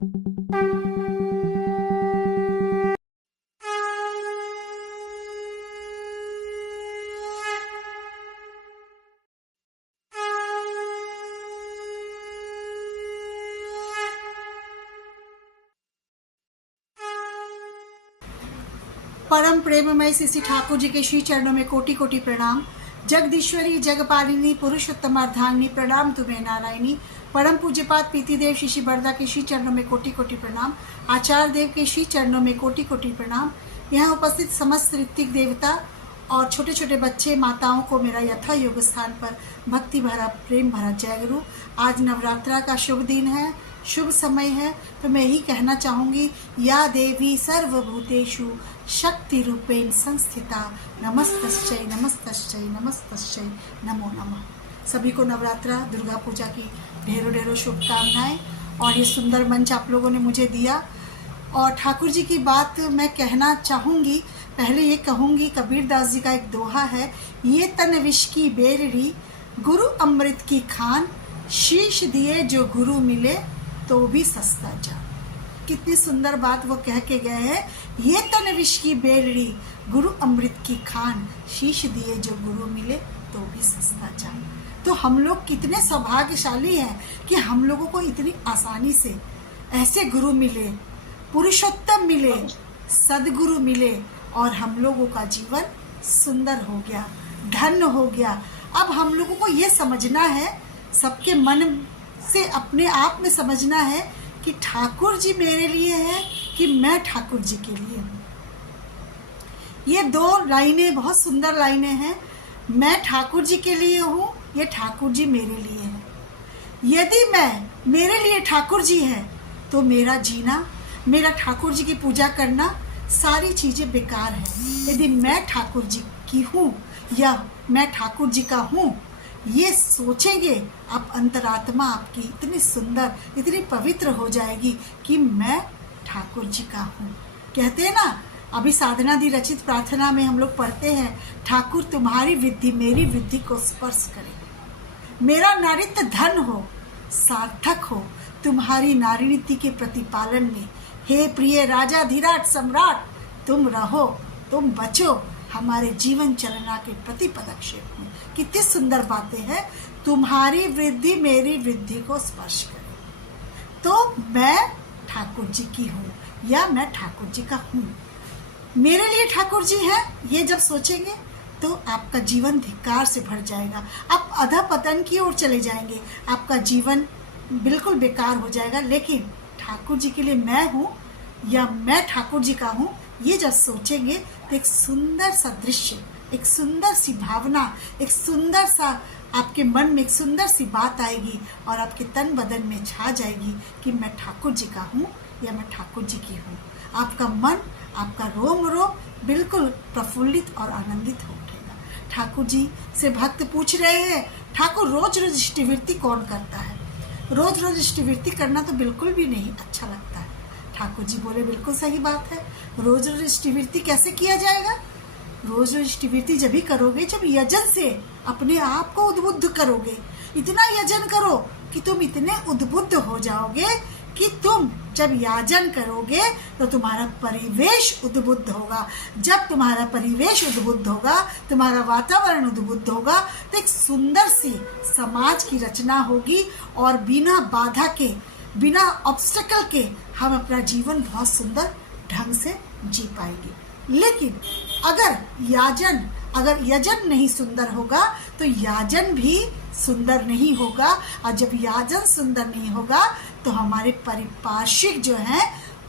परम प्रेममय श्री ठाकुर जी के श्री चरणों में कोटि कोटि प्रणाम। जगदीश्वरी जगपालिनी पुरुषोत्तम अर्धांगिनी, प्रणाम तुम्हें नारायणी। परम पूज्यपाद पीतिदेव श्री बरदा के श्री चरणों में कोटि कोटि प्रणाम। आचार्य देव के श्री चरणों में कोटि कोटि प्रणाम। यहाँ उपस्थित समस्त ऋत्विक देवता और छोटे छोटे बच्चे माताओं को मेरा यथा योग स्थान पर भक्ति भरा प्रेम भरा जय गुरु। आज नवरात्रा का शुभ दिन है, शुभ समय है, तो मैं यही कहना चाहूँगी, या देवी सर्वभूतेषु शक्ति रूपेण संस्थिता नमस्तस्यै नमस्तस्यै नमस्तस्यै नमो नमः। सभी को नवरात्रा दुर्गा पूजा की ढेरों ढेरों शुभकामनाएं। और ये सुंदर मंच आप लोगों ने मुझे दिया। और ठाकुर जी की बात मैं कहना चाहूँगी। पहले ये कहूँगी, कबीरदास जी का एक दोहा है, ये तन विष की बेरड़ी गुरु अमृत की खान, शीश दिए जो गुरु मिले तो भी सस्ता जान। कितनी सुंदर बात वो कह के गए हैं, ये तन विष की बेरड़ी गुरु अमृत की खान, शीश दिए जो गुरु मिले तो भी सस्ता जान। तो हम लोग कितने सौभाग्यशाली हैं कि हम लोगों को इतनी आसानी से ऐसे गुरु मिले, पुरुषोत्तम मिले, सदगुरु मिले, और हम लोगों का जीवन सुंदर हो गया, धन्य हो गया। अब हम लोगों को ये समझना है, सबके मन से अपने आप में समझना है कि ठाकुर जी मेरे लिए है कि मैं ठाकुर जी के लिए हूँ। ये दो लाइनें बहुत सुंदर लाइनें हैं। मैं ठाकुर जी के लिए हूँ, ये ठाकुर जी मेरे लिए है। यदि मैं मेरे लिए ठाकुर जी है तो मेरा जीना, मेरा ठाकुर जी की पूजा करना, सारी चीज़ें बेकार है। यदि मैं ठाकुर जी की हूँ या मैं ठाकुर जी का हूँ, ये सोचेंगे आप, अंतरात्मा आपकी इतनी सुंदर, इतनी पवित्र हो जाएगी कि मैं ठाकुर जी का हूँ। कहते हैं ना, अभी साधना दी रचित प्रार्थना में हम लोग पढ़ते हैं, ठाकुर तुम्हारी विद्धि मेरी विद्धि को स्पर्श करे, मेरा नारित्य धन हो, सार्थक हो तुम्हारी नारी नीति के प्रतिपालन में। हे प्रिय राजा धीराट सम्राट, तुम रहो, तुम बचो, हमारे जीवन चलना के प्रति पदक्षेप में। कितनी सुंदर बातें हैं, तुम्हारी वृद्धि मेरी वृद्धि को स्पर्श करे। तो मैं ठाकुर जी की हूँ या मैं ठाकुर जी का हूँ, मेरे लिए ठाकुर जी है, ये जब सोचेंगे तो आपका जीवन धिक्कार से भर जाएगा। आप अधःपतन की ओर चले जाएंगे, आपका जीवन बिल्कुल बेकार हो जाएगा। लेकिन ठाकुर जी के लिए मैं हूँ या मैं ठाकुर जी का हूँ, ये जब सोचेंगे तो एक सुंदर सा दृश्य, एक सुंदर सी भावना, एक सुंदर सा आपके मन में एक सुंदर सी बात आएगी और आपके तन बदन में छा जाएगी कि मैं ठाकुर जी का हूँ या मैं ठाकुर जी की हूँ। आपका मन, आपका रोम रोम बिल्कुल प्रफुल्लित और आनंदित हो उठेगा। ठाकुर जी से भक्त पूछ रहे हैं, ठाकुर रोज रोज इष्टवृत्ति कौन करता है? रोज रोज इष्टवृत्ति करना तो बिल्कुल भी नहीं अच्छा लगता है। ठाकुर जी बोले, बिल्कुल सही बात है, रोज रोज इष्टवृत्ति कैसे किया जाएगा? रोज रोज इष्टवृत्ति जब भी करोगे जब यजन से अपने आप को उद्बुद्ध करोगे। इतना यजन करो कि तुम इतने उद्बुद्ध हो जाओगे कि तुम जब याजन करोगे तो तुम्हारा परिवेश उद्बुद्ध होगा। जब तुम्हारा परिवेश उद्बुद्ध होगा, तुम्हारा वातावरण उद्बुद्ध होगा, तो एक सुंदर सी समाज की रचना होगी और बिना बाधा के, बिना ऑब्स्टेकल के हम अपना जीवन बहुत सुंदर ढंग से जी पाएंगे। लेकिन अगर यजन नहीं सुंदर होगा तो याजन भी सुंदर नहीं होगा, और जब याजन सुंदर नहीं होगा तो हमारे पारिपार्श्विक जो है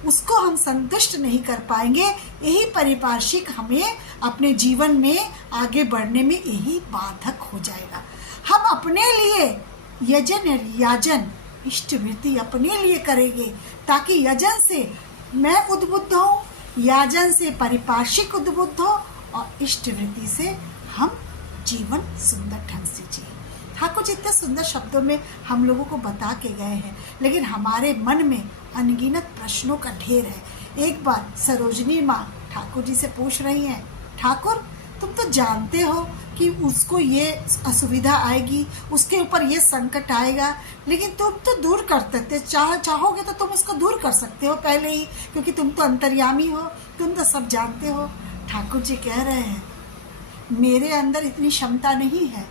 उसको हम संतुष्ट नहीं कर पाएंगे। यही पारिपार्श्विक हमें अपने जीवन में आगे बढ़ने में यही बाधक हो जाएगा। हम अपने लिए याजन इष्टवृत्ति अपने लिए करेंगे ताकि यजन से मैं उद्बुद्ध हूँ, याजन से पारिपार्श्विक उद्बुद्ध हो और इष्टवृत्ति से हम जीवन सुंदर ढंग से जिए। ठाकुर जी इतने सुंदर शब्दों में हम लोगों को बता के गए हैं, लेकिन हमारे मन में अनगिनत प्रश्नों का ढेर है। एक बार सरोजनी माँ ठाकुर जी से पूछ रही हैं, ठाकुर तुम तो जानते हो कि उसको ये असुविधा आएगी, उसके ऊपर ये संकट आएगा, लेकिन तुम तो दूर कर सकते, चाहोगे तो तुम उसको दूर कर सकते हो पहले ही, क्योंकि तुम तो अंतर्यामी हो, तुम तो सब जानते हो। ठाकुर जी कह रहे हैं मेरे अंदर इतनी क्षमता नहीं है,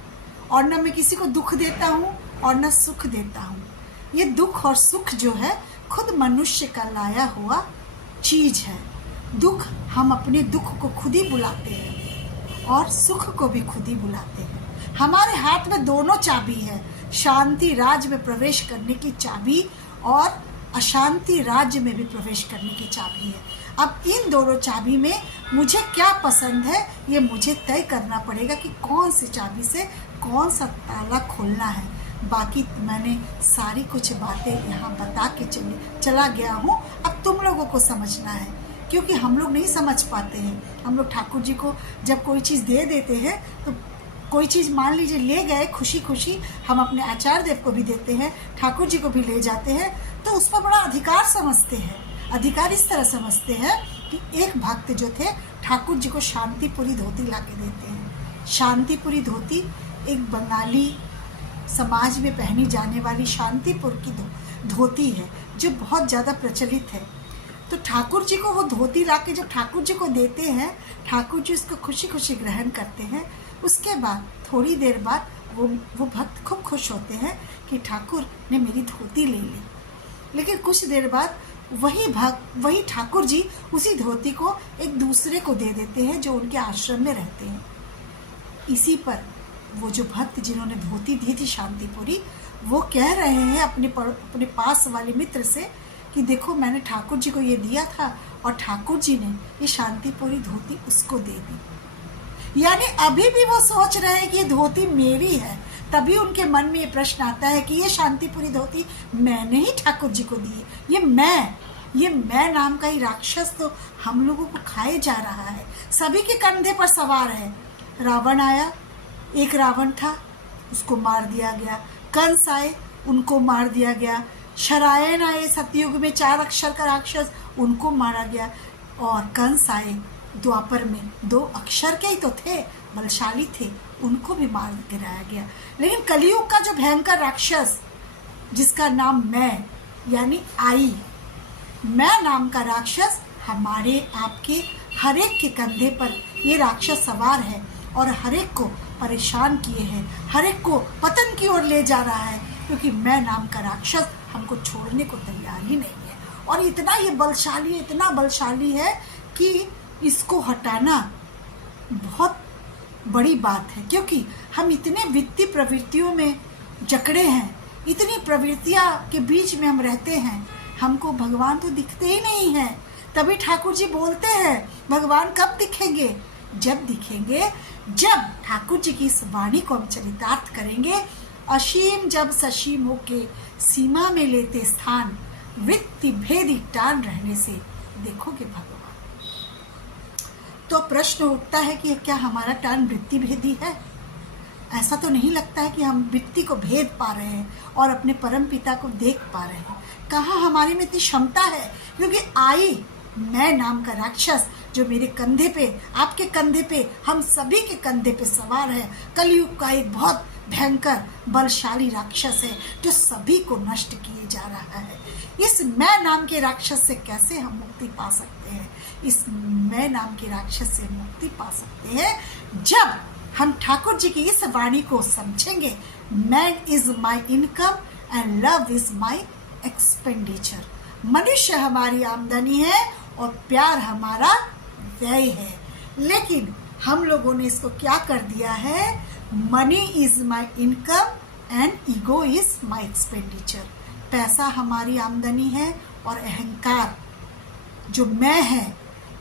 और न मैं किसी को दुख देता हूँ और न सुख देता हूँ। ये दुख और सुख जो है खुद मनुष्य का लाया हुआ चीज है। दुख, हम अपने दुख को खुद ही बुलाते हैं और सुख को भी खुद ही बुलाते हैं। हमारे हाथ में दोनों चाबी है, शांति राज्य में प्रवेश करने की चाबी और अशांति राज्य में भी प्रवेश करने की चाबी है। अब इन दोनों चाबी में मुझे क्या पसंद है ये मुझे तय करना पड़ेगा कि कौन सी चाबी से कौन सा ताला खोलना है। बाकी मैंने सारी कुछ बातें यहाँ बता के चला गया हूँ, अब तुम लोगों को समझना है, क्योंकि हम लोग नहीं समझ पाते हैं। हम लोग ठाकुर जी को जब कोई चीज़ दे देते हैं तो कोई चीज़ मान लीजिए ले गए खुशी खुशी, हम अपने आचार्य देव को भी देते हैं, ठाकुर जी को भी ले जाते हैं, तो उस पर बड़ा अधिकार समझते हैं। अधिकार इस तरह समझते हैं कि एक भक्त जो थे ठाकुर जी को शांतिपुरी धोती ला के देते हैं। शांतिपुरी धोती एक बंगाली समाज में पहनी जाने वाली शांतिपुर की धोती है जो बहुत ज़्यादा प्रचलित है। तो ठाकुर जी को वो धोती ला के जब ठाकुर जी को देते हैं, ठाकुर जी उसको खुशी खुशी ग्रहण करते हैं। उसके बाद थोड़ी देर बाद वो भक्त खूब खुश होते हैं कि ठाकुर ने मेरी धोती ले ली। लेकिन कुछ देर बाद वही ठाकुर जी उसी धोती को एक दूसरे को दे देते हैं जो उनके आश्रम में रहते हैं। इसी पर वो जो भक्त जिन्होंने धोती दी थी शांतिपुरी, वो कह रहे हैं अपने पास वाले मित्र से कि देखो मैंने ठाकुर जी को ये दिया था और ठाकुर जी ने ये शांतिपुरी धोती उसको दे दी। यानी अभी भी वो सोच रहे हैं कि ये धोती मेरी है। तभी उनके मन में ये प्रश्न आता है कि ये शांतिपुरी धोती मैंने ही ठाकुर जी को दी है। ये मैं नाम का ही राक्षस तो हम लोगों को खाए जा रहा है, सभी के कंधे पर सवार है। रावण आया, एक रावण था, उसको मार दिया गया। कंस आए, उनको मार दिया गया। शरायन आए सतयुग में 4 अक्षर का राक्षस, उनको मारा गया। और कंस आए द्वापर में, 2 अक्षर के ही तो थे, बलशाली थे, उनको भी मार गिराया गया। लेकिन कलयुग का जो भयंकर राक्षस जिसका नाम मैं यानी आई, मैं नाम का राक्षस हमारे आपके हर एक के कंधे पर ये राक्षस सवार है और हर एक को परेशान किए हैं, हर एक को पतन की ओर ले जा रहा है, क्योंकि मैं नाम का राक्षस हमको छोड़ने को तैयार ही नहीं है। और इतना ये बलशाली है, इतना बलशाली है कि इसको हटाना बहुत बड़ी बात है, क्योंकि हम इतने वित्तीय प्रवृत्तियों में जकड़े हैं, इतनी प्रवृत्तियां के बीच में हम रहते हैं, हमको भगवान तो दिखते ही नहीं हैं। तभी ठाकुर जी बोलते हैं भगवान कब दिखेंगे? जब दिखेंगे जब ठाकुर जी की इस वाणी को हम चरितार्थ करेंगे। असीम जब ससीम होके सीमा में लेते स्थान, वृत्ति भेदी टान रहने से देखोगे भगवान। तो प्रश्न उठता है कि क्या हमारा टान वृत्ति भेदी है? ऐसा तो नहीं लगता है कि हम वृत्ति को भेद पा रहे हैं और अपने परम पिता को देख पा रहे हैं। कहाँ हमारे में इतनी क्षमता है? क्योंकि आई मैं नाम का राक्षस जो मेरे कंधे पे, आपके कंधे पे, हम सभी के कंधे पे सवार है, कलयुग का एक बहुत भयंकर बलशाली राक्षस है जो सभी को नष्ट किए जा रहा है। इस मैं नाम के राक्षस से कैसे हम मुक्ति पा सकते हैं? इस मैं नाम के राक्षस से मुक्ति पा सकते हैं जब हम ठाकुर जी की इस वाणी को समझेंगे। Man is my income and love is my expenditure. मनुष्य हमारी आमदनी है और प्यार हमारा व्यय है। लेकिन हम लोगों ने इसको क्या कर दिया है? Money is my income and ego is my expenditure. पैसा हमारी आमदनी है और अहंकार जो मैं है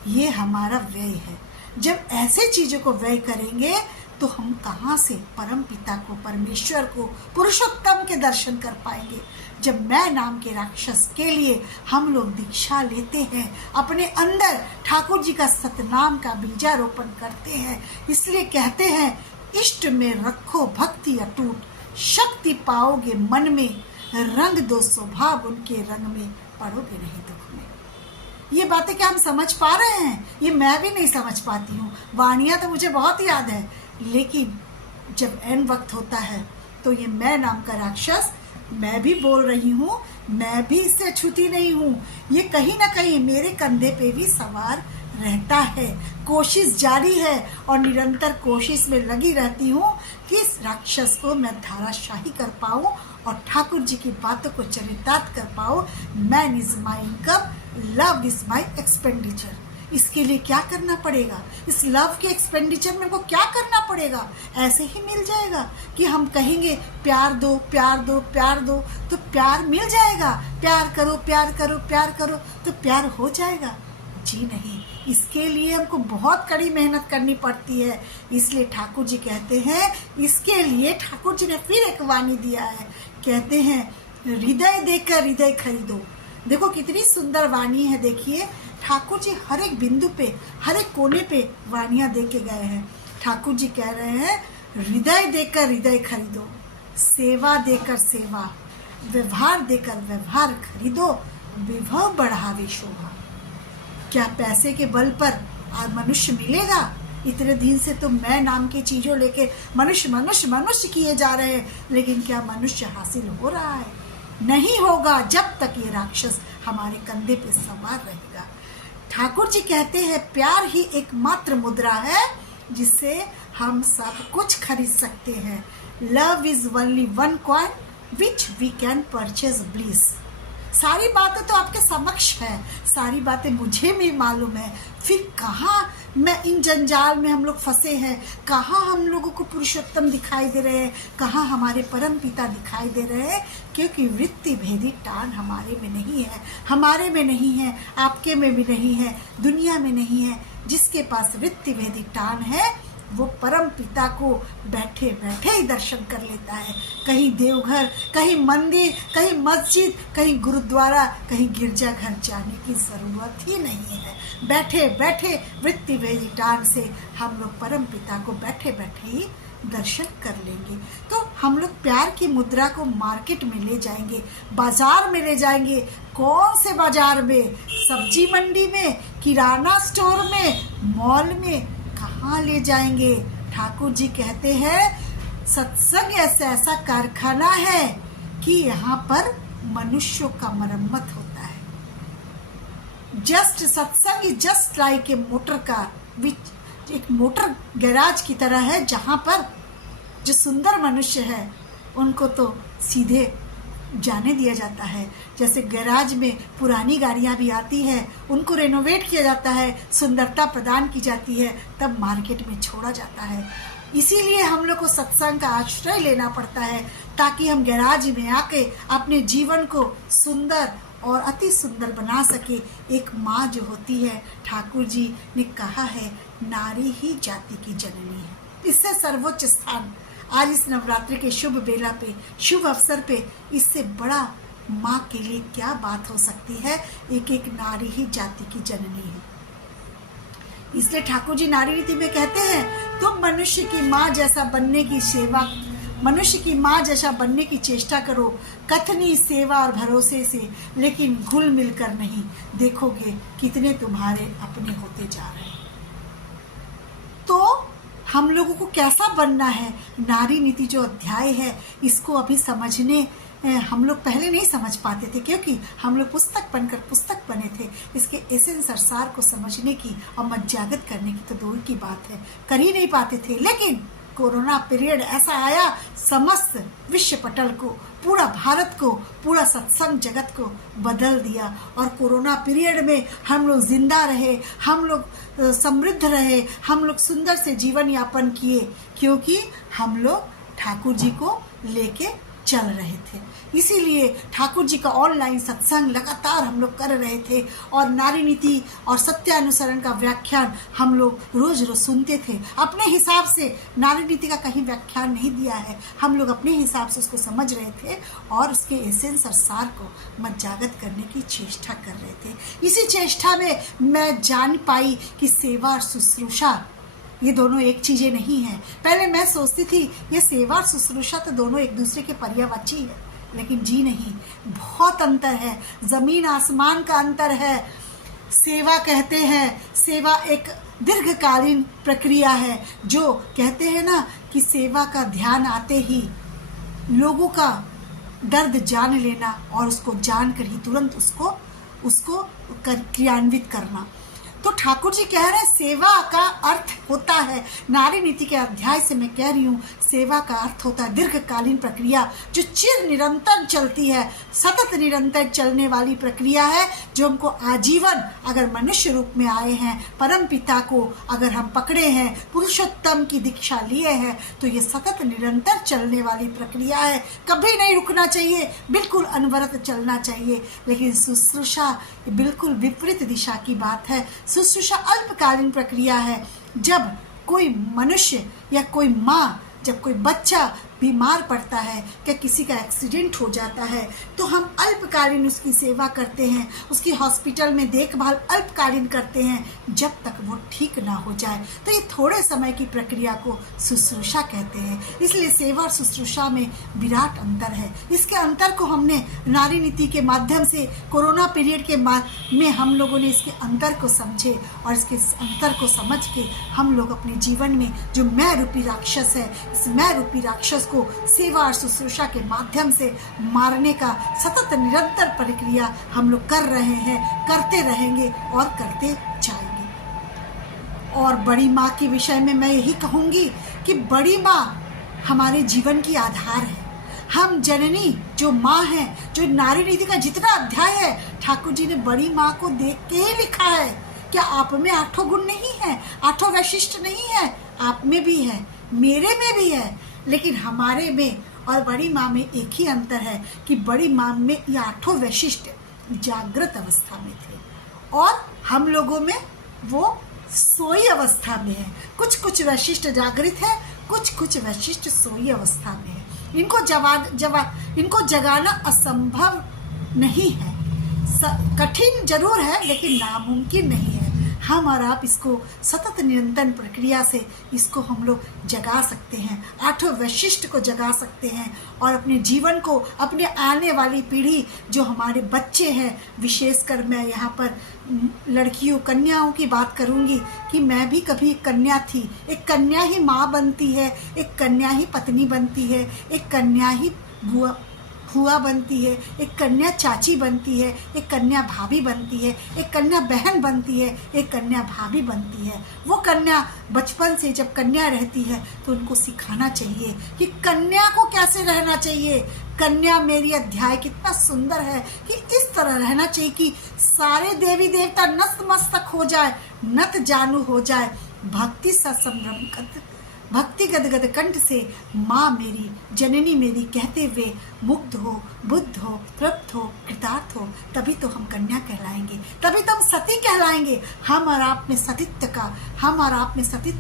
ये हमारा व्यय है। जब ऐसे चीज़ों को व्यय करेंगे तो हम कहाँ से परम पिता को, परमेश्वर को, पुरुषोत्तम के दर्शन कर पाएंगे? जब मैं नाम के राक्षस के लिए हम लोग दीक्षा लेते हैं, अपने अंदर ठाकुर जी का सतनाम का बीजारोपण करते हैं। इसलिए कहते हैं इष्ट में रखो भक्ति अटूट, शक्ति पाओगे मन में, रंग दो स्वभाव उनके रंग में, पड़ोगे नहीं दुख में। ये बातें क्या हम समझ पा रहे हैं? ये मैं भी नहीं समझ पाती हूँ। वाणियाँ तो मुझे बहुत याद है, लेकिन जब एन वक्त होता है तो ये मैं नाम का राक्षस, मैं भी बोल रही हूँ, मैं भी इससे छूती नहीं हूँ। ये कहीं ना कहीं मेरे कंधे पे भी सवार रहता है। कोशिश जारी है और निरंतर कोशिश में लगी रहती हूँ कि इस राक्षस को मैं धाराशाही कर पाऊँ और ठाकुर जी की बातों को चरितार्थ कर पाऊँ। Man is my income, love is my expenditure. इसके लिए क्या करना पड़ेगा? इस लव के एक्सपेंडिचर में को क्या करना पड़ेगा? ऐसे ही मिल जाएगा कि हम कहेंगे प्यार दो प्यार दो प्यार दो तो प्यार मिल जाएगा? प्यार करो प्यार करो प्यार करो तो प्यार हो जाएगा? जी नहीं, इसके लिए हमको बहुत कड़ी मेहनत करनी पड़ती है। इसलिए ठाकुर जी कहते हैं, इसके लिए ठाकुर जी ने फिर एक वाणी दिया है। कहते हैं हृदय देकर हृदय खरीदो। देखो कितनी सुंदर वाणी है। देखिए ठाकुर जी हर एक बिंदु पे, हर एक कोने पे वाणियाँ दे के गए हैं। ठाकुर जी कह रहे हैं हृदय देकर हृदय खरीदो, सेवा देकर सेवा, व्यवहार देकर व्यवहार खरीदो, विभव बढ़ावे शोभा। क्या पैसे के बल पर आज मनुष्य मिलेगा? इतने दिन से तो मैं नाम की चीजों लेके मनुष्य मनुष्य मनुष्य किए जा रहे हैं, लेकिन क्या मनुष्य हासिल हो रहा है? नहीं होगा जब तक ये राक्षस हमारे कंधे पे सवार रहेगा। ठाकुर जी कहते हैं प्यार ही एकमात्र मुद्रा है जिससे हम सब कुछ खरीद सकते हैं। Love is only one coin which we can purchase bliss. सारी बातें तो आपके समक्ष है, सारी बातें मुझे भी मालूम है, फिर कहाँ मैं इन जंजाल में हम लोग फंसे हैं, कहाँ हम लोगों को पुरुषोत्तम दिखाई दे रहे हैं, कहाँ हमारे परम पिता दिखाई दे रहे हैं? क्योंकि वृत्ति भेदी टान हमारे में नहीं है, हमारे में नहीं है, आपके में भी नहीं है, दुनिया में नहीं है। जिसके पास वृत्ति भेदी टान है वो परम पिता को बैठे बैठे ही दर्शन कर लेता है। कहीं देवघर, कहीं मंदिर, कहीं मस्जिद, कहीं गुरुद्वारा, कहीं गिरजाघर जाने की ज़रूरत ही नहीं है। बैठे बैठे वृत्ति भेदी टान से हम लोग परम पिता को बैठे बैठे ही दर्शन कर लेंगे। तो हम लोग प्यार की मुद्रा को मार्केट में ले जाएंगे, बाजार में ले जाएंगे। कौन से बाजार में? सब्जी मंडी में, किराना स्टोर में, मॉल में, कहाँ ले जाएंगे? ठाकुर जी कहते हैं सत्संग ऐसा कारखाना है कि यहाँ पर मनुष्यों का मरम्मत होता है। Just satsang is just like a motor car, which एक मोटर गैराज की तरह है, जहाँ पर जो सुंदर मनुष्य है उनको तो सीधे जाने दिया जाता है। जैसे गैराज में पुरानी गाड़ियाँ भी आती है, उनको रेनोवेट किया जाता है, सुंदरता प्रदान की जाती है, तब मार्केट में छोड़ा जाता है। इसीलिए हम लोग को सत्संग का आश्रय लेना पड़ता है ताकि हम गैराज में आके अपने जीवन को सुंदर और अति सुंदर बना सके। एक माँ जो होती है, ठाकुर जी ने कहा है नारी ही जाति की जननी है। इससे सर्वोच्च स्थान आज इस नवरात्रि के शुभ बेला पे, शुभ अवसर पे, इससे बड़ा माँ के लिए क्या बात हो सकती है? एक एक नारी ही जाति की जननी है। इसलिए ठाकुर जी नारी नीति में कहते हैं तुम मनुष्य की माँ जैसा बनने की सेवा, मनुष्य की माँ जैसा बनने की चेष्टा करो, कथनी सेवा और भरोसे से, लेकिन घुल मिलकर नहीं। देखोगे कितने तुम्हारे अपने होते जा रहे हैं। तो हम लोगों को कैसा बनना है? नारी नीति जो अध्याय है, इसको अभी समझने हम लोग पहले नहीं समझ पाते थे, क्योंकि हम लोग पुस्तक बनकर पुस्तक बने थे। इसके एसेंस और सार को समझने की और मज्जागत करने की तो दूर की बात है, कर ही नहीं पाते थे। लेकिन कोरोना पीरियड ऐसा आया, समस्त विश्व पटल को, पूरा भारत को, पूरा सत्संग जगत को बदल दिया। और कोरोना पीरियड में हम लोग जिंदा रहे, हम लोग समृद्ध रहे, हम लोग सुंदर से जीवन यापन किए, क्योंकि हम लोग ठाकुर जी को लेके चल रहे थे। इसीलिए ठाकुर जी का ऑनलाइन सत्संग लगातार हम लोग कर रहे थे और नारी नीति और सत्यानुसरण का व्याख्यान हम लोग रोज रोज सुनते थे। अपने हिसाब से नारी नीति का कहीं व्याख्यान नहीं दिया है, हम लोग अपने हिसाब से उसको समझ रहे थे और उसके एसेंस और सार को मज्जागत करने की चेष्टा कर रहे थे। इसी चेष्टा में मैं जान पाई कि सेवा और शुश्रूषा ये दोनों एक चीज़ें नहीं हैं। पहले मैं सोचती थी ये सेवा और शुश्रूषा तो दोनों एक दूसरे के पर्यायवाची है, लेकिन जी नहीं, बहुत अंतर है, ज़मीन आसमान का अंतर है। सेवा कहते हैं, सेवा एक दीर्घकालीन प्रक्रिया है। जो कहते हैं ना कि सेवा का ध्यान आते ही लोगों का दर्द जान लेना और उसको जानकर ही तुरंत उसको क्रियान्वित करना। तो ठाकुर जी कह रहे हैं सेवा का अर्थ होता है, नारी नीति के अध्याय से मैं कह रही हूँ, सेवा का अर्थ होता है दीर्घकालीन प्रक्रिया जो चिर निरंतर चलती है, सतत निरंतर चलने वाली प्रक्रिया है, जो हमको आजीवन अगर मनुष्य रूप में आए हैं, परम पिता को अगर हम पकड़े हैं, पुरुषोत्तम की दीक्षा लिए हैं, तो ये सतत निरंतर चलने वाली प्रक्रिया है। कभी नहीं रुकना चाहिए, बिल्कुल अनवरत चलना चाहिए। लेकिन शुश्रूषा बिल्कुल विपरीत दिशा की बात है। शुश्रूषा अल्पकालीन प्रक्रिया है। जब कोई मनुष्य या कोई माँ, जब कोई बच्चा बीमार पड़ता है, क्या किसी का एक्सीडेंट हो जाता है, तो हम अल्पकालीन उसकी सेवा करते हैं, उसकी हॉस्पिटल में देखभाल अल्पकालीन करते हैं जब तक वो ठीक ना हो जाए। तो ये थोड़े समय की प्रक्रिया को शुश्रूषा कहते हैं। इसलिए सेवा और शुश्रूषा में विराट अंतर है। इसके अंतर को हमने नारी नीति के माध्यम से कोरोना पीरियड के में हम लोगों ने इसके अंतर को समझे, और इसके अंतर को समझ के हम लोग अपने जीवन में जो मैं रूपी राक्षस है, इस मैं रूपी राक्षस को सेवा और शुश्रूषा के माध्यम से मारने का सतत निरंतर प्रक्रिया हम लोग कर रहे हैं, करते रहेंगे और करते जाएंगे। और बड़ी माँ के विषय में मैं यही कहूँगी कि बड़ी माँ हमारे जीवन की आधार है। हम जननी जो माँ है, जो नारी नीति का जितना अध्याय है, ठाकुर जी ने बड़ी माँ को देख के ही लिखा है। क्या आप में 8 गुण नहीं है, 8 वैशिष्ट नहीं है? आप में भी है, मेरे में भी है, लेकिन हमारे में और बड़ी माँ में एक ही अंतर है कि बड़ी माँ में ये 8 वैशिष्ट जागृत अवस्था में थे और हम लोगों में वो सोई अवस्था में है। कुछ कुछ वैशिष्ट जागृत है, कुछ कुछ वैशिष्ट सोई अवस्था में है। इनको जगाना असंभव नहीं है, कठिन जरूर है लेकिन नामुमकिन नहीं है। हम और आप इसको सतत निरंतर प्रक्रिया से इसको हम लोग जगा सकते हैं, 8 वैशिष्ट को जगा सकते हैं और अपने जीवन को, अपने आने वाली पीढ़ी जो हमारे बच्चे हैं, विशेषकर मैं यहाँ पर लड़कियों, कन्याओं की बात करूँगी कि मैं भी कभी कन्या थी। एक कन्या ही माँ बनती है, एक कन्या ही पत्नी बनती है, एक कन्या ही हुआ बनती है, एक कन्या चाची बनती है, एक कन्या भाभी बनती है, एक कन्या बहन बनती है, एक कन्या भाभी बनती है। वो कन्या बचपन से जब कन्या रहती है तो उनको सिखाना चाहिए कि कन्या को कैसे रहना चाहिए। कन्या मेरी अध्याय कितना सुंदर है कि इस तरह रहना चाहिए कि सारे देवी देवता नतमस्तक हो जाए, नत जानू हो जाए, भक्ति सा संभ्रम भक्ति गदगद कंठ से माँ मेरी, जननी मेरी कहते हुए मुग्ध हो, बुद्ध हो, तृप्त हो, कृतार्थ हो, तभी तो हम कन्या कहलाएंगे, तभी तो हम सती कहलाएंगे। हम और आप में सतीत्व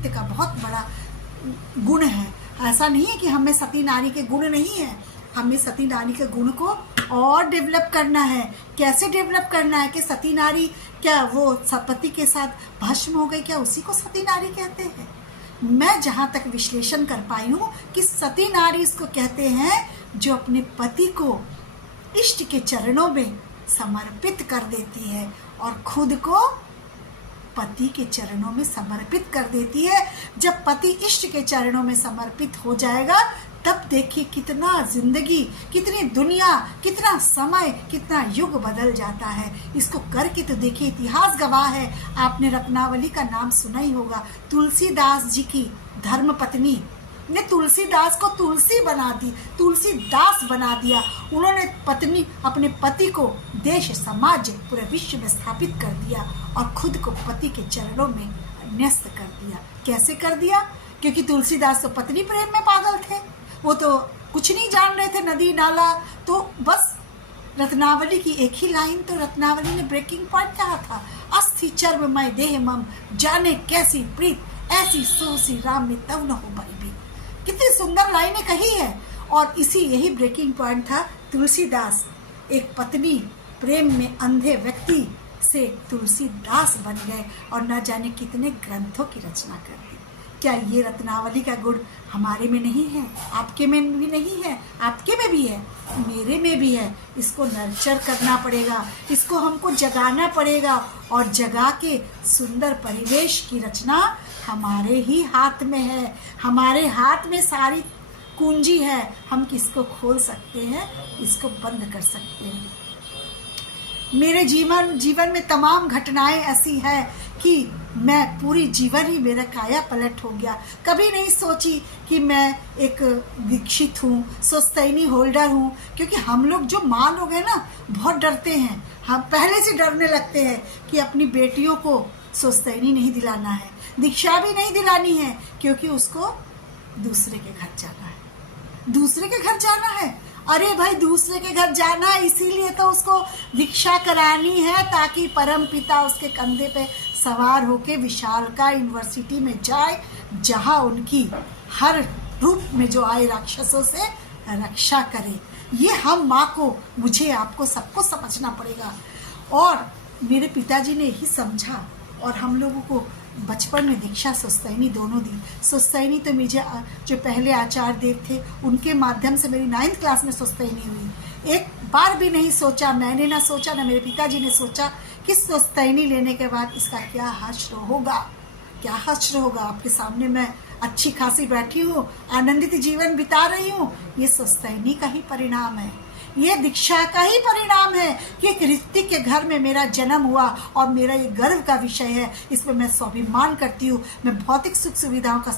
का बहुत बड़ा गुण है। ऐसा नहीं है कि हमें सती नारी के गुण नहीं है, हमें सती नारी के गुण को और डेवलप करना है। कैसे डेवलप करना है कि सती नारी क्या वो पति के साथ भस्म हो गई, क्या उसी को सती नारी कहते हैं? मैं जहाँ तक विश्लेषण कर पाई हूँ कि सती नारी इसको कहते हैं जो अपने पति को इष्ट के चरणों में समर्पित कर देती है और खुद को पति के चरणों में समर्पित कर देती है। जब पति इष्ट के चरणों में समर्पित हो जाएगा तब देखिए कितना जिंदगी, कितनी दुनिया, कितना समय, कितना युग बदल जाता है। इसको करके तो देखिए, इतिहास गवाह है। आपने रत्नावली का नाम सुना ही होगा। तुलसीदास जी की धर्म पत्नी ने तुलसीदास को तुलसी बना दी, तुलसीदास बना दिया। उन्होंने अपने पति को देश समाज पूरे विश्व में स्थापित कर दिया और खुद को पति के चरणों में न्यस्त कर दिया। कैसे कर दिया? क्योंकि तुलसीदास तो पत्नी प्रेम में पागल थे, वो तो कुछ नहीं जान रहे थे, नदी नाला। तो बस रत्नावली की एक ही लाइन, तो रत्नावली ने ब्रेकिंग पॉइंट कहा था, अस्थि चर्ममय देह मम, जाने कैसी प्रीत ऐसी सोसी राम में तव न हो बड़ी भी। कितनी सुंदर लाइनें कही है। और यही ब्रेकिंग पॉइंट था। तुलसीदास एक पत्नी प्रेम में अंधे व्यक्ति से तुलसीदास बन गए और न जाने कितने ग्रंथों की रचना कर दी। क्या ये रत्नावली का गुण हमारे में नहीं है? आपके में भी नहीं है? आपके में भी है, मेरे में भी है। इसको नर्चर करना पड़ेगा, इसको हमको जगाना पड़ेगा, और जगा के सुंदर परिवेश की रचना हमारे ही हाथ में है। हमारे हाथ में सारी कुंजी है। हम किसको खोल सकते हैं, इसको बंद कर सकते हैं। मेरे जीवन में तमाम घटनाएं ऐसी है कि मैं पूरी जीवन ही मेरा काया पलट हो गया। कभी नहीं सोची कि मैं एक दीक्षित हूँ, सोस्तेनी होल्डर हूँ, क्योंकि हम लोग जो माँ लोग हैं ना, बहुत डरते हैं। हम पहले से डरने लगते हैं कि अपनी बेटियों को सोस्तेनी नहीं दिलाना है, दीक्षा भी नहीं दिलानी है, क्योंकि उसको दूसरे के घर जाना है। दूसरे के घर जाना है, अरे भाई दूसरे के घर जाना है, इसीलिए तो उसको दीक्षा करानी है, ताकि परम पिता उसके कंधे पे सवार होके विशालका यूनिवर्सिटी में जाए, जहाँ उनकी हर रूप में जो आए राक्षसों से रक्षा करे। ये हम माँ को, मुझे, आपको, सबको समझना पड़ेगा। और मेरे पिताजी ने यही समझा, और हम लोगों को बचपन में दीक्षा सोस्तेनी दोनों दी। सोस्तेनी तो मुझे जो पहले आचार्य देव थे, उनके माध्यम से मेरी 9th क्लास में सोस्तेनी हुई। एक बार भी नहीं सोचा, मैंने ना सोचा, ना मेरे पिताजी ने सोचा कि सोस्तेनी लेने के बाद इसका क्या हश्र होगा, क्या हश्र होगा। आपके सामने मैं अच्छी खासी बैठी हूँ, आनंदित जीवन बिता रही हूँ, ये सोस्तेनी का ही परिणाम है, ये दीक्षा का ही परिणाम है कि एक ऋतिक के घर में मेरा जन्म हुआ, और मेरा ये गर्व का विषय है। इसमें मैं स्वाभिमान करती हूँ। मैं भौतिक सुख सुविधाओं का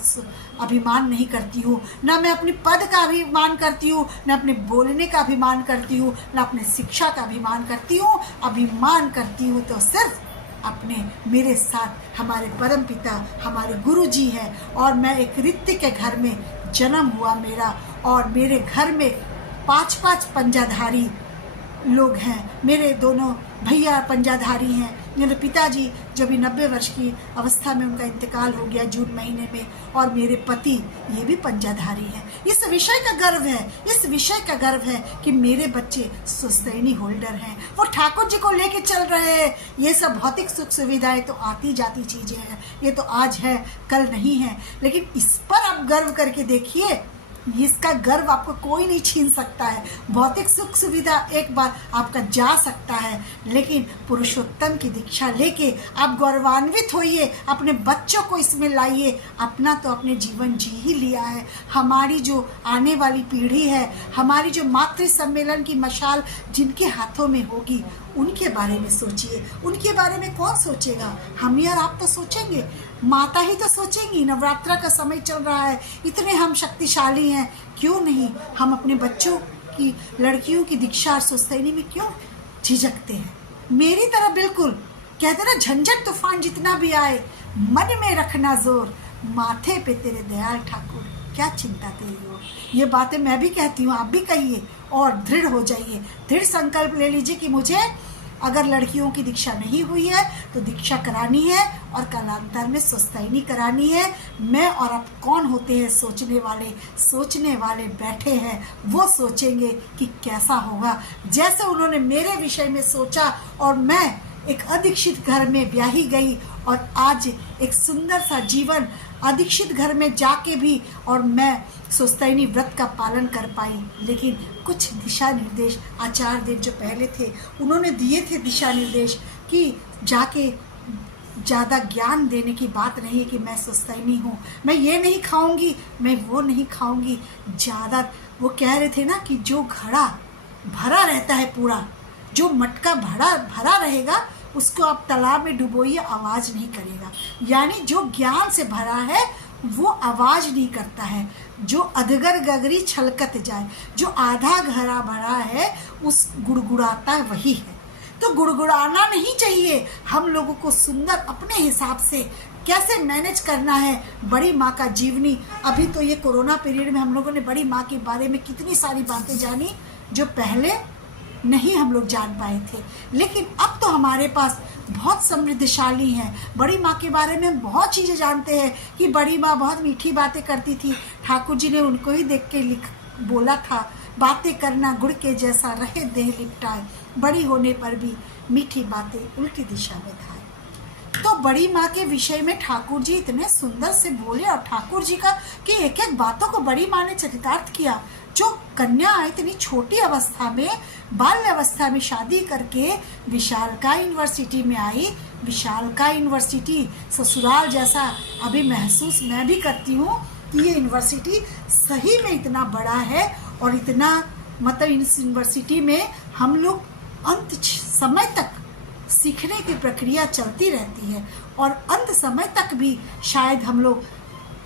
अभिमान नहीं करती हूँ, ना मैं अपने पद का अभिमान करती हूँ, ना अपने बोलने का अभिमान करती हूँ, ना अपने शिक्षा का अभिमान करती हूँ। अभिमान करती हूँ तो सिर्फ अपने, मेरे साथ हमारे परम पिता, हमारे गुरु जी हैं, और मैं एक ऋतिक के घर में जन्म हुआ मेरा, और मेरे घर में 5-5 पंजाधारी लोग हैं। मेरे दोनों भैया पंजाधारी हैं। मेरे पिताजी जो भी 90 वर्ष की अवस्था में उनका इंतकाल हो गया जून महीने में, और मेरे पति ये भी पंजाधारी हैं। इस विषय का गर्व है, इस विषय का गर्व है कि मेरे बच्चे सोस्तेनी होल्डर हैं। वो ठाकुर जी को लेके चल रहे हैं। ये सब भौतिक सुख सुविधाएं तो आती जाती चीज़ें हैं, ये तो आज है कल नहीं है, लेकिन इस पर आप गर्व करके देखिए। इसका गर्व आपको कोई नहीं छीन सकता है। भौतिक सुख सुविधा एक बार आपका जा सकता है, लेकिन पुरुषोत्तम की दीक्षा लेके आप गौरवान्वित होइए, अपने बच्चों को इसमें लाइए। अपना तो अपने जीवन जी ही लिया है। हमारी जो आने वाली पीढ़ी है, हमारी जो मातृ सम्मेलन की मशाल जिनके हाथों में होगी, उनके बारे में सोचिए। उनके बारे में कौन सोचेगा? हम और आप तो सोचेंगे, माता ही तो सोचेंगी। नवरात्रा का समय चल रहा है, इतने हम शक्तिशाली हैं, क्यों नहीं हम अपने बच्चों की, लड़कियों की दीक्षा और सोस्तेनी में क्यों झिझकते हैं? मेरी तरह बिल्कुल कहते ना, झंझट तूफान जितना भी आए, मन में रखना जोर, माथे पे तेरे दयाल ठाकुर क्या चिंता तेरी हो। ये बातें मैं भी कहती हूँ, आप भी कहिए, और दृढ़ हो जाइए। दृढ़ संकल्प ले लीजिए कि मुझे अगर लड़कियों की दीक्षा नहीं हुई है तो दीक्षा करानी है, और कालांतर में सोस्तेनी करानी है। मैं और आप कौन होते हैं सोचने वाले? सोचने वाले बैठे हैं, वो सोचेंगे कि कैसा होगा। जैसे उन्होंने मेरे विषय में सोचा, और मैं एक अदीक्षित घर में ब्याही गई, और आज एक सुंदर सा जीवन अदीक्षित घर में जाके भी, और मैं सोस्तेनी व्रत का पालन कर पाई। लेकिन कुछ दिशा निर्देश आचार्य देव जो पहले थे, उन्होंने दिए थे दिशा निर्देश कि जाके ज़्यादा ज्ञान देने की बात नहीं है कि मैं सोस्तेनी हूँ, मैं ये नहीं खाऊंगी, मैं वो नहीं खाऊंगी। ज़्यादा वो कह रहे थे ना कि जो घड़ा भरा रहता है, पूरा जो मटका भरा रहेगा, उसको आप तालाब में डुबोइए, आवाज़ नहीं करेगा। यानी जो ज्ञान से भरा है वो आवाज़ नहीं करता है। जो अधगर गगरी छलकत जाए, जो आधा घड़ा भरा है उस गुड़गुड़ाता वही है। तो गुड़गुड़ाना नहीं चाहिए। हम लोगों को सुंदर अपने हिसाब से कैसे मैनेज करना है। बड़ी माँ का जीवनी, अभी तो ये कोरोना पीरियड में हम लोगों ने बड़ी माँ के बारे में कितनी सारी बातें जानी जो पहले नहीं हम लोग जान पाए थे, लेकिन अब तो हमारे पास बहुत समृद्धशाली हैं। बड़ी माँ के बारे में हम बहुत चीज़ें जानते हैं कि बड़ी माँ बहुत मीठी बातें करती थी। ठाकुर जी ने उनको ही देख के बोला था, बातें करना गुड़ के जैसा, रहे देह लिपटाए, बड़ी होने पर भी मीठी बातें उल्टी दिशा में खाए। तो बड़ी माँ के विषय में ठाकुर जी इतने सुंदर से बोले, और ठाकुर जी का कि एक एक बातों को बड़ी माँ ने चरितार्थ किया। जो कन्या इतनी छोटी अवस्था में, बाल्य अवस्था में शादी करके विशालका यूनिवर्सिटी में आई, विशालका यूनिवर्सिटी ससुराल जैसा अभी महसूस मैं भी करती हूँ कि ये यूनिवर्सिटी सही में इतना बड़ा है, और इतना मतलब इस यूनिवर्सिटी में हम लोग अंत समय तक सीखने की प्रक्रिया चलती रहती है, और अंत समय तक भी शायद हम लोग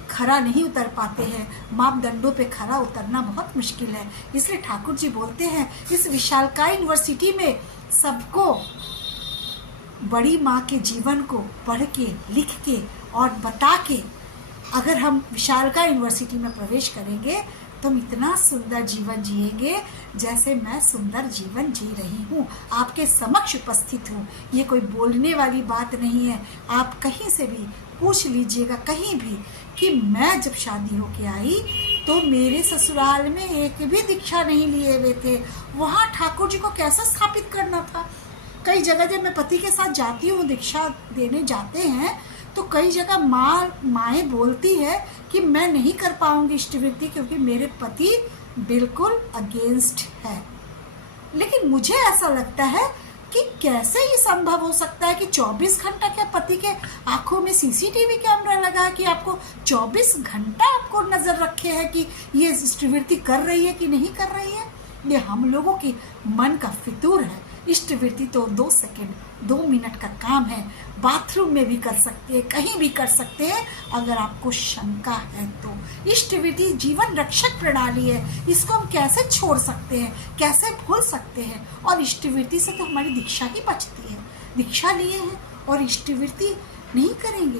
खरा नहीं उतर पाते हैं। मापदंडों पे खरा उतरना बहुत मुश्किल है। इसलिए ठाकुर जी बोलते हैं इस विशालकाय यूनिवर्सिटी में सबको बड़ी माँ के जीवन को पढ़ के, लिख के और बता के अगर हम विशालकाय यूनिवर्सिटी में प्रवेश करेंगे तो हम इतना सुंदर जीवन जिएंगे जैसे मैं सुंदर जीवन जी रही हूँ, आपके समक्ष उपस्थित हूँ। ये कोई बोलने वाली बात नहीं है। आप कहीं से भी पूछ लीजिएगा, कहीं भी, कि मैं जब शादी होके आई तो मेरे ससुराल में एक भी दीक्षा नहीं लिए हुए थे। वहाँ ठाकुर जी को कैसे स्थापित करना था। कई जगह जब मैं पति के साथ जाती हूँ, दीक्षा देने जाते हैं, तो कई जगह माएँ बोलती है कि मैं नहीं कर पाऊंगी इष्टवृत्ति क्योंकि मेरे पति बिल्कुल अगेंस्ट है। लेकिन मुझे ऐसा लगता है कि कैसे ये संभव हो सकता है कि 24 घंटा के पति के आंखों में सीसीटीवी कैमरा लगा कि आपको 24 घंटा आपको नजर रखे है कि ये इष्टवृत्ति कर रही है कि नहीं कर रही है। ये हम लोगों की मन का फितूर है। इष्टवृत्ति तो 2 सेकंड 2 मिनट का काम है। बाथरूम में भी कर सकते हैं, कहीं भी कर सकते हैं अगर आपको शंका है तो। इष्टवृत्ति जीवन रक्षक प्रणाली है, इसको हम कैसे छोड़ सकते हैं, कैसे भूल सकते हैं। और इष्टवृत्ति से तो हमारी दीक्षा ही बचती है। दीक्षा लिए हैं और इष्टवृत्ति नहीं करेंगे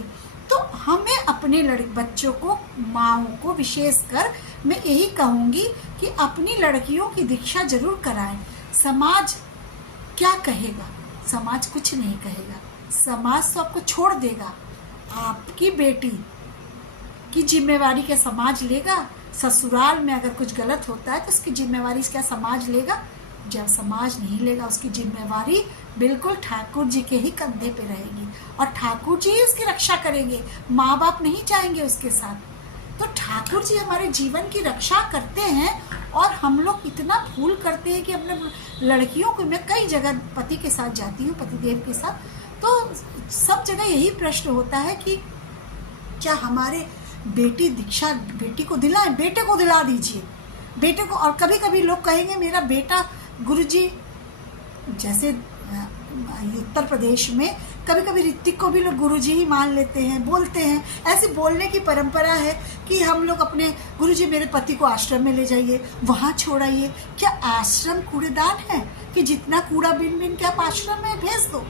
तो हमें अपने बच्चों को, माँओं को विशेषकर मैं यही कहूँगी कि अपनी लड़कियों की दीक्षा जरूर कराएं। समाज क्या कहेगा? समाज कुछ नहीं कहेगा। समाज तो आपको छोड़ देगा। आपकी बेटी की जिम्मेवारी क्या समाज लेगा? ससुराल में अगर कुछ गलत होता है तो उसकी जिम्मेवारी क्या समाज लेगा? जब समाज नहीं लेगा उसकी जिम्मेवारी बिल्कुल ठाकुर जी के ही कंधे पे रहेगी, और ठाकुर जी ही उसकी रक्षा करेंगे। माँ बाप नहीं जाएंगे उसके साथ। तो ठाकुर जी हमारे जीवन की रक्षा करते हैं, और हम लोग इतना भूल करते हैं कि अपने लड़कियों को, मैं कई जगह पति के साथ जाती हूँ, पतिदेव के साथ, तो सब जगह यही प्रश्न होता है कि क्या हमारे बेटी दीक्षा बेटी को दिलाएं? बेटे को दिला दीजिए, बेटे को। और कभी कभी लोग कहेंगे मेरा बेटा, गुरुजी, जैसे उत्तर प्रदेश में कभी कभी ऋतिक को भी लोग गुरुजी ही मान लेते हैं, बोलते हैं। ऐसे बोलने की परंपरा है कि हम लोग अपने गुरुजी मेरे पति को आश्रम में ले जाइए, वहाँ छोड़ाइए। क्या आश्रम कूड़ेदान है कि जितना कूड़ा बिन बिन के आप आश्रम में भेज दो?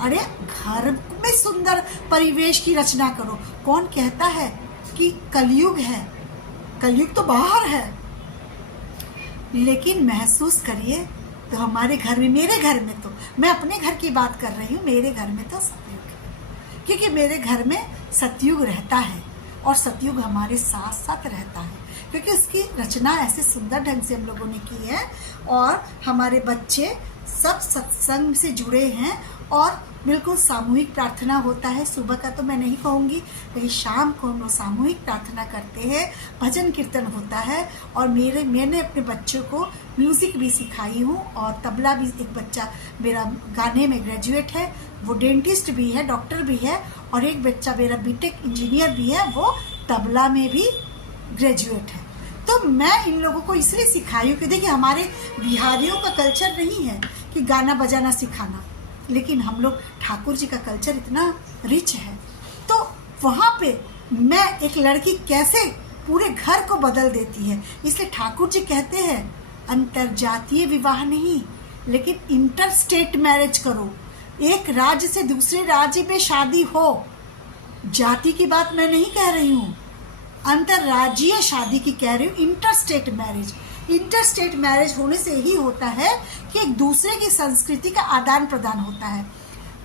अरे घर में सुंदर परिवेश की रचना करो। कौन कहता है कि कलयुग है? कलयुग तो बाहर है, लेकिन महसूस करिए तो हमारे घर में, मेरे घर में, तो मैं अपने घर की बात कर रही हूँ, मेरे घर में तो सतयुग है, क्योंकि मेरे घर में सतयुग रहता है और सतयुग हमारे साथ साथ रहता है, क्योंकि उसकी रचना ऐसे सुंदर ढंग से हम लोगों ने की है। और हमारे बच्चे सब सत्संग से जुड़े हैं, और बिल्कुल सामूहिक प्रार्थना होता है। सुबह का तो मैं नहीं कहूँगी, लेकिन शाम को हम लोग सामूहिक प्रार्थना करते हैं, भजन कीर्तन होता है। और मैंने अपने बच्चों को म्यूज़िक भी सिखाई हूँ, और तबला भी। एक बच्चा मेरा गाने में ग्रेजुएट है, वो डेंटिस्ट भी है, डॉक्टर भी है, और एक बच्चा मेरा बीटेक इंजीनियर भी है, वो तबला में भी ग्रेजुएट है। तो मैं इन लोगों को इसलिए सिखाई हूँ कि देखिए हमारे बिहारियों का कल्चर नहीं है कि गाना बजाना सिखाना, लेकिन हम लोग ठाकुर जी का कल्चर इतना रिच है। तो वहाँ पे मैं एक लड़की कैसे पूरे घर को बदल देती है। इसलिए ठाकुर जी कहते हैं अंतरजातीय विवाह नहीं, लेकिन इंटर स्टेट मैरिज करो। एक राज्य से दूसरे राज्य में शादी हो, जाति की बात मैं नहीं कह रही हूँ, अंतरराज्यीय शादी की कह रही हूँ, inter state marriage. Inter state marriage होने से यही होता है कि एक दूसरे की संस्कृति का आदान प्रदान होता है।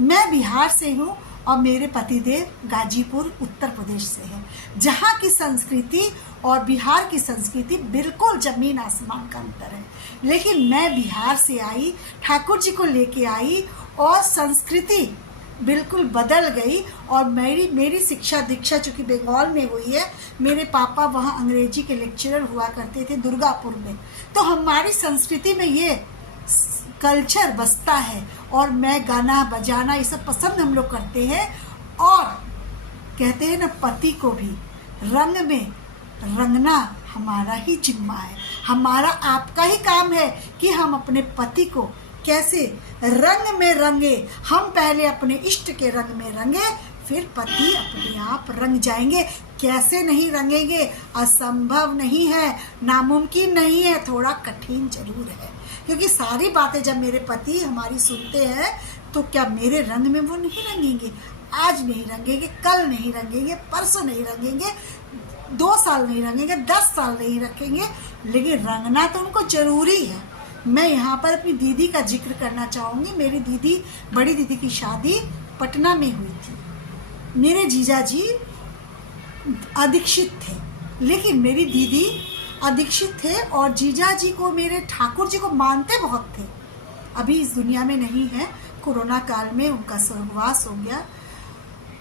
मैं बिहार से हूँ और मेरे पतिदेव गाजीपुर उत्तर प्रदेश से हैं, जहाँ की संस्कृति और बिहार की संस्कृति बिल्कुल जमीन आसमान का अंतर है। लेकिन मैं बिहार से आई, ठाकुर जी को लेके आई, और संस्कृति बिल्कुल बदल गई। और मेरी शिक्षा दीक्षा चूँकि बंगाल में हुई है, मेरे पापा वहाँ अंग्रेजी के लेक्चरर हुआ करते थे दुर्गापुर में, तो हमारी संस्कृति में ये कल्चर बसता है। और मैं गाना बजाना ये सब पसंद हम लोग करते हैं। और कहते हैं ना, पति को भी रंग में रंगना हमारा ही जिम्मा है, हमारा आपका ही काम है कि हम अपने पति को कैसे रंग में रंगे। हम पहले अपने इष्ट के रंग में रंगे, फिर पति अपने आप रंग जाएंगे। कैसे नहीं रंगेंगे? असंभव नहीं है, नामुमकिन नहीं है, थोड़ा कठिन जरूर है। क्योंकि सारी बातें जब मेरे पति हमारी सुनते हैं तो क्या मेरे रंग में वो नहीं रंगेंगे? आज नहीं रंगेंगे, कल नहीं रंगेंगे, परसों नहीं रंगेंगे, 2 साल नहीं रंगेंगे, 10 साल नहीं रखेंगे, लेकिन रंगना तो उनको जरूरी है। मैं यहाँ पर अपनी दीदी का जिक्र करना चाहूँगी। मेरी दीदी, बड़ी दीदी की शादी पटना में हुई थी। मेरे जीजा जी अदीक्षित थे, लेकिन मेरी दीदी अदीक्षित थे और जीजा जी को, मेरे ठाकुर जी को मानते बहुत थे। अभी इस दुनिया में नहीं है, कोरोना काल में उनका स्वर्गवास हो गया।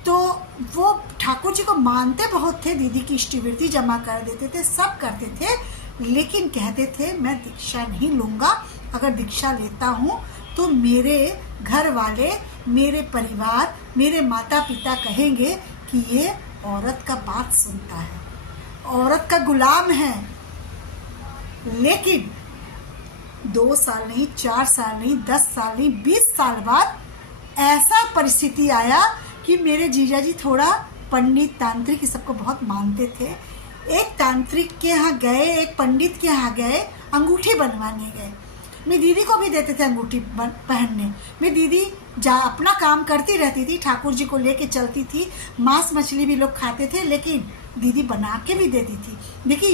तो वो ठाकुर जी को मानते बहुत थे, दीदी की इष्टवृत्ति जमा कर देते थे, सब करते थे, लेकिन कहते थे मैं दीक्षा नहीं लूँगा। अगर दीक्षा लेता हूँ तो मेरे घर वाले, मेरे परिवार, मेरे माता पिता कहेंगे कि ये औरत का बात सुनता है, औरत का गुलाम है। लेकिन 2 साल नहीं, 4 साल नहीं, 10 साल नहीं, 20 साल बाद ऐसा परिस्थिति आया कि मेरे जीजा जी थोड़ा पंडित तांत्रिक सबको बहुत मानते थे। एक तांत्रिक के यहाँ गए, एक पंडित के यहाँ गए, अंगूठी बनवाने गए। मेरी दीदी को भी देते थे अंगूठी पहनने। मेरी दीदी अपना काम करती रहती थी, ठाकुर जी को लेके चलती थी। मांस मछली भी लोग खाते थे, लेकिन दीदी बना के भी देती थी। देखिए,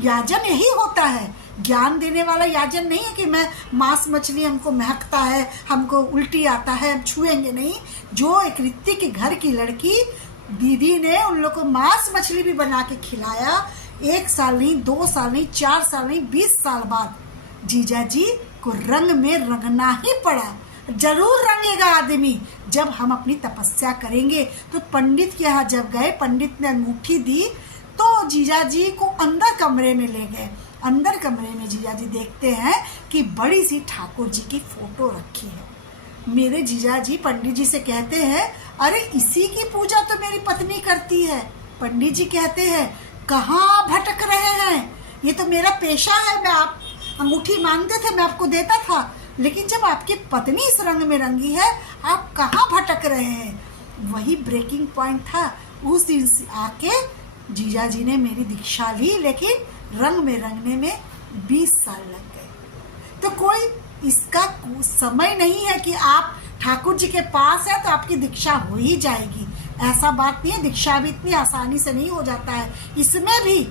याजन यही होता है, ज्ञान देने वाला याजन नहीं है कि मैं मांस मछली हमको महकता है, हमको उल्टी आता है, हम छुएंगे नहीं। जो एक ऋतिक के घर की लड़की, दीदी ने उन लोग को मांस मछली भी बना के खिलाया। 1 साल नहीं, 2 साल नहीं, 4 साल नहीं, 20 साल बाद जीजा जी को रंग में रंगना ही पड़ा। जरूर रंगेगा आदमी जब हम अपनी तपस्या करेंगे। तो पंडित के यहाँ जब गए, पंडित ने अंगूठी दी तो जीजा जी को अंदर कमरे में ले गए। अंदर कमरे में जीजा जी देखते हैं कि बड़ी सी ठाकुर जी की फोटो रखी है। मेरे जीजा जी पंडित जी से कहते हैं, अरे इसी की पूजा तो मेरी पत्नी करती है। पंडित जी कहते हैं, कहाँ भटक रहे हैं, ये तो मेरा पेशा है, मैं आप अंगूठी मांगते थे, मैं आपको देता था, लेकिन जब आपकी पत्नी इस रंग में रंगी है, आप कहाँ भटक रहे हैं। वही ब्रेकिंग पॉइंट था। उस दिन से आके जीजा जी ने मेरी दीक्षा ली, लेकिन रंग में रंगने में 20 साल लग गए। तो कोई इसका समय नहीं है कि आप ठाकुर जी के पास है तो आपकी दीक्षा हो ही जाएगी, ऐसा बात नहीं है। दीक्षा भी इतनी आसानी से नहीं हो जाता है। इसमें भी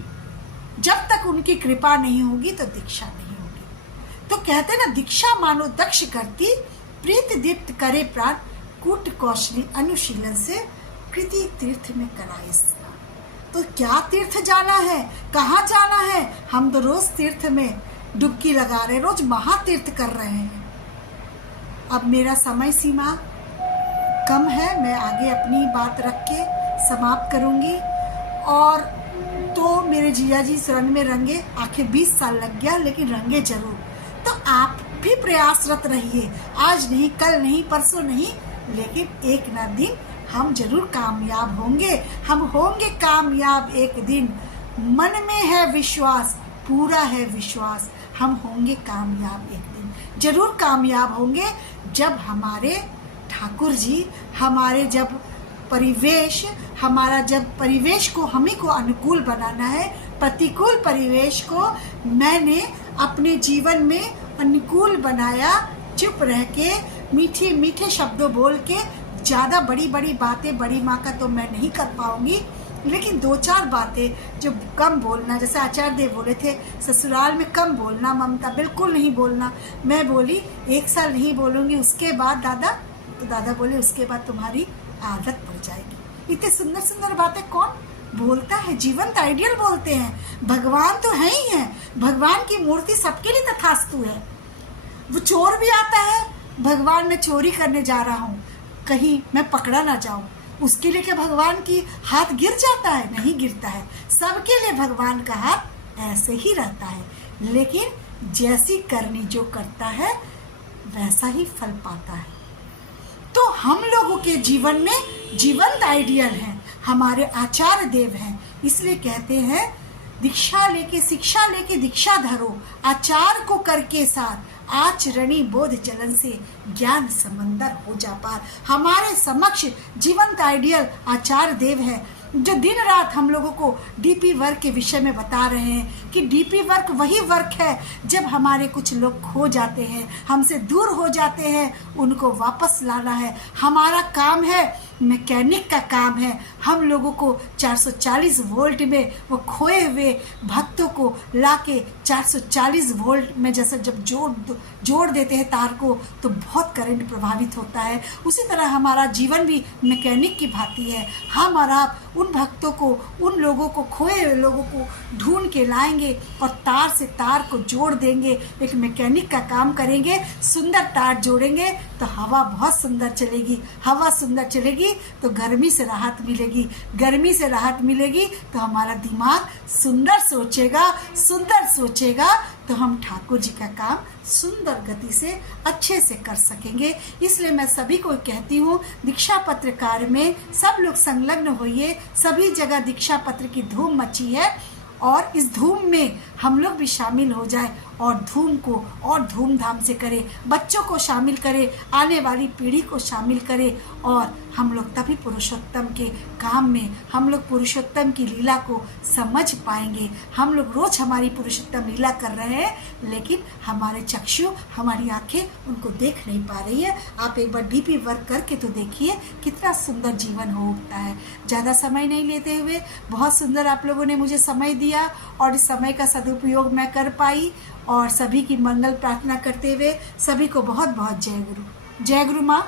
जब तक उनकी कृपा नहीं होगी तो दीक्षा नहीं होगी। तो कहते ना, दीक्षा मानो दक्ष करती, प्रीत दीप्त करे प्राण, कूट कौशली अनुशीलन से कृति तीर्थ में कराए स्नान। तो क्या तीर्थ जाना है, कहाँ जाना है? हम तो रोज तीर्थ में डुबकी लगा रहे, रोज महातीर्थ कर रहे हैं। अब मेरा समय सीमा कम है, मैं आगे अपनी बात रख के समाप्त करूंगी। और तो मेरे जीजा जी इस रंग में रंगे, आखिर 20 साल लग गया, लेकिन रंगे जरूर। तो आप भी प्रयासरत रहिए, आज नहीं, कल नहीं, परसों नहीं, लेकिन एक ना दिन हम जरूर कामयाब होंगे। हम होंगे कामयाब एक दिन, मन में है विश्वास, पूरा है विश्वास, हम होंगे कामयाब एक दिन, जरूर कामयाब होंगे। जब हमारे ठाकुर जी, हमारे जब परिवेश को हमें को अनुकूल बनाना है, प्रतिकूल परिवेश को मैंने अपने जीवन में अनुकूल बनाया। चुप रह के, मीठे मीठे शब्दों बोल के, ज़्यादा बड़ी बड़ी बातें, बड़ी माँ का तो मैं नहीं कर पाऊंगी, लेकिन 2-4 बातें जो कम बोलना, जैसे आचार्य देव बोले थे, ससुराल में कम बोलना, ममता बिल्कुल नहीं बोलना। मैं बोली 1 साल नहीं बोलूँगी, उसके बाद दादा, तो दादा बोले उसके बाद तुम्हारी आदत पड़ जाएगी। इतने सुंदर सुंदर बातें कौन बोलता है? जीवंत आइडियल बोलते हैं। भगवान तो है ही है, भगवान की मूर्ति सबके लिए तथास्तु है। वो चोर भी आता है, भगवान मैं चोरी करने जा रहा हूँ, कहीं मैं पकड़ा ना जाऊं। उसके लिए क्या भगवान की हाथ गिर जाता है? नहीं गिरता है। सबके लिए भगवान का हाथ ऐसे ही रहता है, लेकिन जैसी करनी जो करता है वैसा ही फल पाता है। तो हम लोगों के जीवन में जीवंत आइडियल हैं, हमारे आचार्य देव हैं। इसलिए कहते हैं दीक्षा लेके शिक्षा लेके दीक्षा धरो, आचार को करके सार, आचरणी बोध चलन से ज्ञान समंदर हो जा पार। हमारे समक्ष जीवंत आइडियल आचार्य देव है, जो दिन रात हम लोगों को डीपी वर्क के विषय में बता रहे हैं कि डीपी वर्क वही वर्क है जब हमारे कुछ लोग खो जाते हैं, हमसे दूर हो जाते हैं, उनको वापस लाना है। हमारा काम है, मैकेनिक का काम है, हम लोगों को 440 वोल्ट में वो खोए हुए भक्तों को लाके 440 वोल्ट में जैसे जब जोड़ देते हैं तार को तो बहुत करंट प्रभावित होता है। उसी तरह हमारा जीवन भी मैकेनिक की भांति है। हम और आप उन भक्तों को, उन लोगों को, खोए हुए लोगों को ढूंढ के लाएंगे और तार से तार को जोड़ देंगे। एक मैकेनिक का काम करेंगे, सुंदर तार जोड़ेंगे तो हवा बहुत सुंदर चलेगी। हवा सुंदर चलेगी तो गर्मी से राहत मिलेगी, गर्मी से राहत मिलेगी तो हमारा दिमाग सुंदर सोचेगा, सुंदर सोचेगा तो हम ठाकुर जी का काम सुंदर गति से अच्छे से कर सकेंगे। इसलिए मैं सभी को कहती हूँ, दीक्षा पत्र कार्य में सब लोग संलग्न होइए। सभी जगह दीक्षा पत्र की धूम मची है और इस धूम में हम लोग भी शामिल हो जाए और धूम को और धूमधाम से करें। बच्चों को शामिल करें, आने वाली पीढ़ी को शामिल करें और हम लोग तभी पुरुषोत्तम के काम में, हम लोग पुरुषोत्तम की लीला को समझ पाएंगे। हम लोग रोज हमारी पुरुषोत्तम लीला कर रहे हैं, लेकिन हमारे चक्षु, हमारी आंखें उनको देख नहीं पा रही है। आप एक बार डीपी वर्क करके तो देखिए कितना सुंदर जीवन हो उठता है। ज़्यादा समय नहीं लेते हुए बहुत सुंदर आप लोगों ने मुझे समय दिया और इस समय का सदुपयोग मैं कर पाई और सभी की मंगल प्रार्थना करते हुए सभी को बहुत बहुत जय गुरु। जय गुरु माँ।